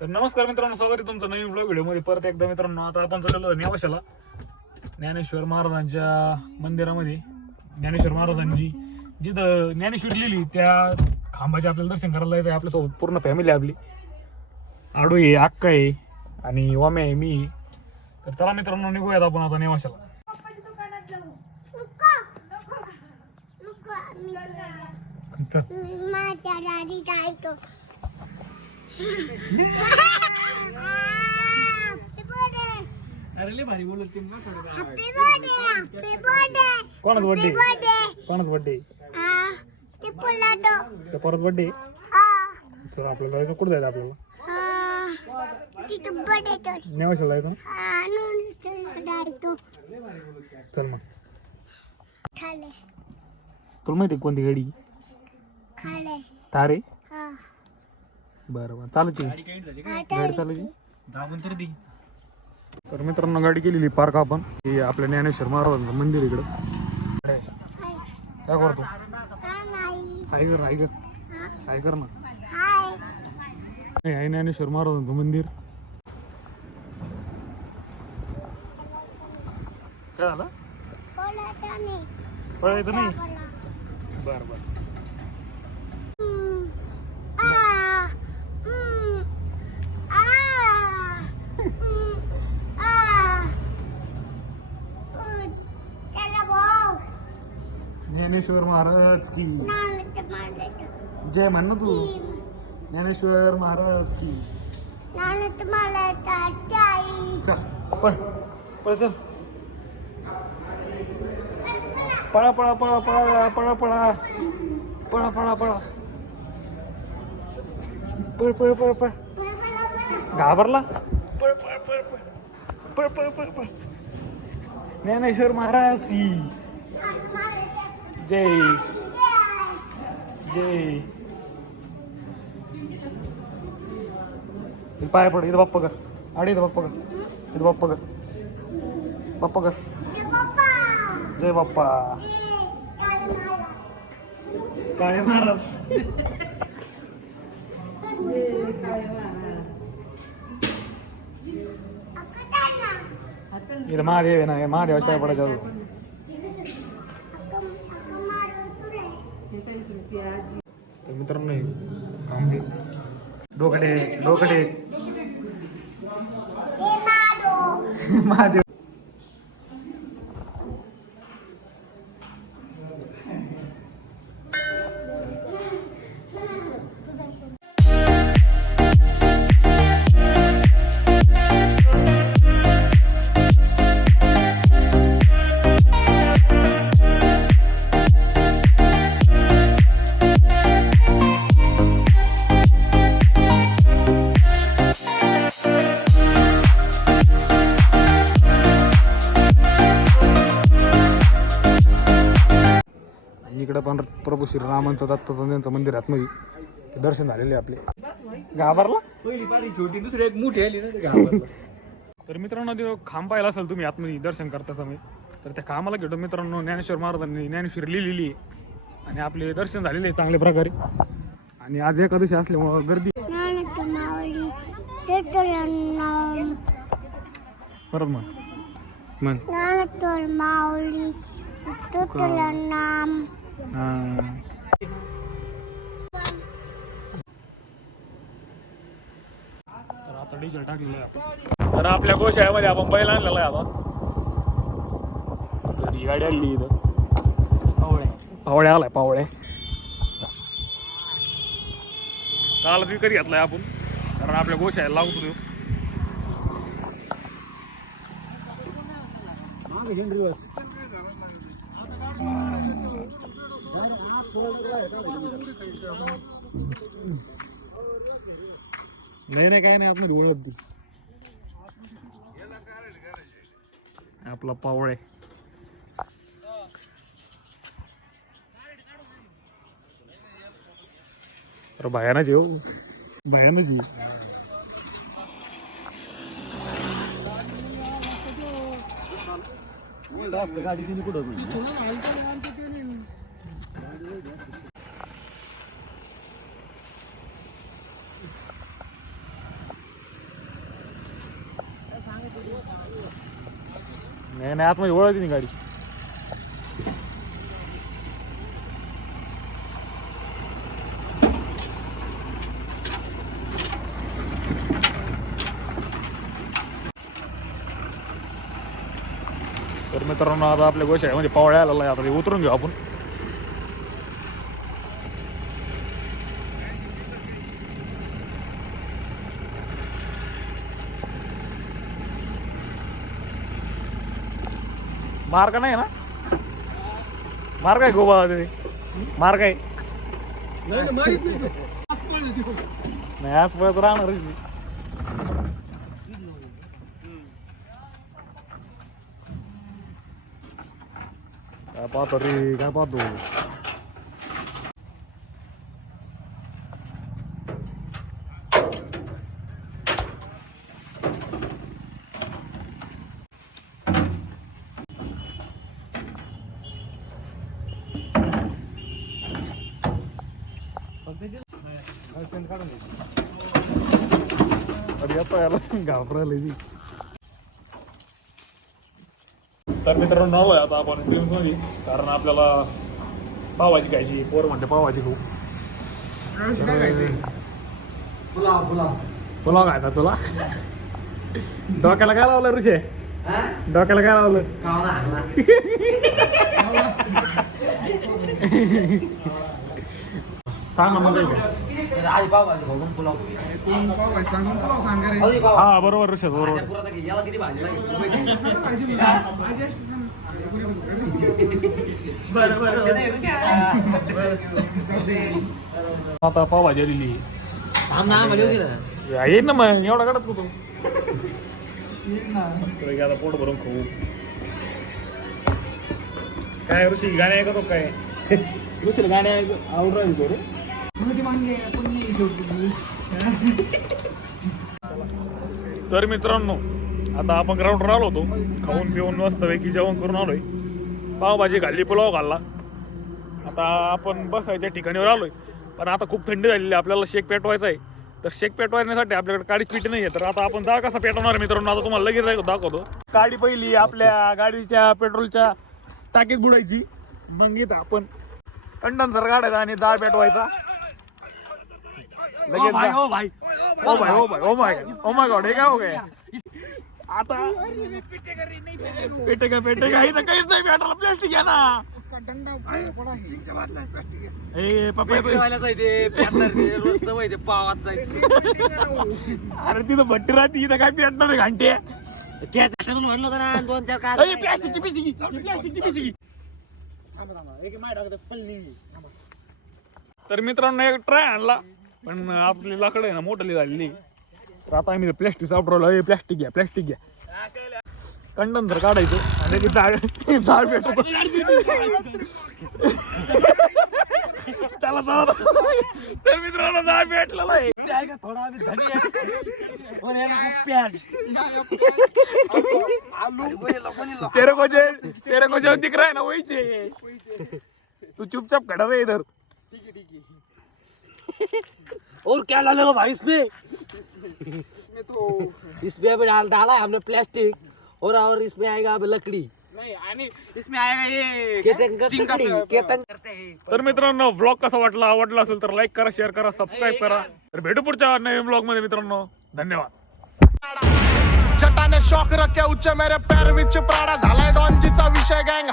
तर नमस्कार मित्रांनो, स्वागत आहे तुमचं नवीन ब्लॉग व्हिडिओमध्ये परत एकदा. मित्रांनो, आता आपण चाललो नेवाशाला ज्ञानेश्वर महाराजांच्या मंदिरामध्ये. ज्ञानेश्वर महाराजांनी जिथं ज्ञानेश्वर लिहिली त्या खांबाचे आपल्याला दर्शन करायला जायचं आहे. आपल्यासोबत पूर्ण फॅमिली आपली, आडू आहे, अक्का आहे आणि वामे आहे, मी. तर चला मित्रांनो, निघूयात आपण आता नेवाशाला. कोणाच बर्थडे? कोणाच बर्थडे? त्या परत बर्थडे. चल आपल्याला जायचं. कुठं जायचं आपल्याला? नेवाशाला जायचं. चल मग. तुला माहिती कोणती गाडी? तारे. बरं बरं, चालायची गाडी, चालायची. तर मित्रांनो, गाडी केलेली पार्क आपण. हे आपल्या ज्ञानेश्वर महाराजांचं मंदिर इकडं. काय करतो? ऐकर ना. आहे ज्ञानेश्वर महाराजांचं मंदिर. काय झालं? पळायचं नाही. बरं बरं. ज्ञानेश्वर महाराज की जय. म्हण ना तू. ज्ञानेश्वर महाराज की. चल पळ पळ, चल पळा पळा पळा पळा पळा पळा पळा पळा पळा पळ पळ पळ पळ. घाबरला? पळ पळ पळ पळ पळ पळ पळ पळ. ज्ञानेश्वर महाराज की जय जय. पाय पड. इथं बाप्पा कर. आडी इथं बाप्पा कर. इथं बाप्पा कर. बाप्पा कर. जय बाप्पा. काय महाराज. इथं महादेव आहे ना, महादेवाच्या पाय पडायचं. तर मित्रांनो, आंबे डोकडे डोकडे महादेव. इकडं पण प्रभू श्रीरामांचं दत्ताचं त्यांचं मंदिर आतमध्ये. ते दर्शन झालेले आपले. घाबरला? छोटी दुसरी एक मोठी आली ना. तर मित्रांनो, ते खांब पाहिला असेल तुम्ही आतमध्ये दर्शन करता समय, तर त्या खांबाला घेतो मित्रांनो. ज्ञानेश्वर महाराजांनी ज्ञानेश्वरी लिहिलेली आहे आणि आपले दर्शन झालेले आहे चांगल्या प्रकारे. आणि आज एकादशी असल्यामुळं गर्दी. परत म्हण. तर आता डिझेल टाकलेलं आहे आपण. तर आपल्या गोशाळ्यामध्ये आपण बैल आणलेला आहे आता. तर ही गाडी आली इथं. पावळ्या आलाय. पावळ्या काल विकत घेतलाय आपण, कारण आपल्या गोशाळ्याला लावतो तो. नाही काय नाही, आपण ओळख तू. आपला पावळे. तर भयानच येऊ, भयानच येऊ. गाडी तिने कुठं नाही नाही आतमध्ये ओळखली नाही गाडी. तर मित्रांनो आता आपल्या गोशाळेमध्ये पावळ्या आलेला आहे. आता ते उतरून घेऊ आपण. मार्ग नाही ना? मार्ग आहे गोबा मार्ग आहे नाही आज परत राहणारच नाही. काय पाहतो रे काय पाहतो. घाबरले. तर मित्रांनो आलोय आता आपण ड्रीम्स मध्ये, कारण आपल्याला पावाची खायची. पोर म्हणते पावाची खाऊ. पुलाव खायचा तुला? डोक्याला काय लावलं ऋषे? डोक्याला काय लावलं? सांग ना मग. हा बरोबर ऋषे बरोबर. आता पावभाजी दिली येईल ना मग. एवढा काढत होतो आता पोट भरून खाऊ. काय ऋषी गाणे ऐकतो काय? ऋषीला गाणे आवड राहिली रे. तर मित्रांनो आता आपण ग्राउंडवर आलो होतो. खाऊन पिऊन मस्त पैकी जेवण करून आलोय. पावभाजी खाल्ली, पुलाव खाल्ला. आता आपण बसायच्या ठिकाणीवर आलोय. पण आता खूप थंडी झालेली. आपल्याला शेक पेटवायचा आहे. तर शेक पेटवण्यासाठी आपल्याकडे काडीच पिठी नाही आहे. तर आता आपण जा कसा पेटवणार मित्रांनो आता तुम्हाला लगेच दाखवतो. काडी पहिली आपल्या गाडीच्या पेट्रोलच्या टाकीत बुडायची. मग इथं आपण कंडेन्सर काढायचा आणि दाळ पेटवायचा. लगेच ओ भाई ओ भाई ओ भाई oh my oh my God हे काय हो गया आता? पेटेगा पेटेगा इथं काहीच नाही पेटायला. प्लास्टिक घ्या ना. अरे तिथं भट्टी राहते इथं काय पेटणार घंटे. प्लास्टिकची पिशवी प्लास्टिकची पिशवी. तर मित्रांनो एक ट्राय आणला पण आपली लाकडं आहे ना मोठी झालेली. तर आता आम्ही प्लॅस्टिक सापडवलं. प्लॅस्टिक घ्या प्लॅस्टिक घ्या. कंडेन्सर काढायचं आणि झाड पेटवतो. चला चला. तर मित्रांनो झाड पेटलेलं आहे. तेरे को जो दिख रहा है ना वही चाहिए. तू चुपचाप खड़ा रहे इधर. और क्या डालेगा भाई इसमें? इसमें अभी डाला है हमने प्लास्टिक और इसमें आएगा अब लकड़ी. नाही आणि इसमें आएगा ये केतन करते हैं. तर मित्रांनो व्लॉग कसा वाटला? आवडला असेल तर लाईक करा, शेअर करा, सबस्क्राईब करा. तर भेटू पुढच्या नवीन व्लॉग मध्ये मित्रांनो. धन्यवाद. जटाने शॉक रखे उच्च मेरे पैर विच प्राडा झालाय डॉनजीचा विषय गँग.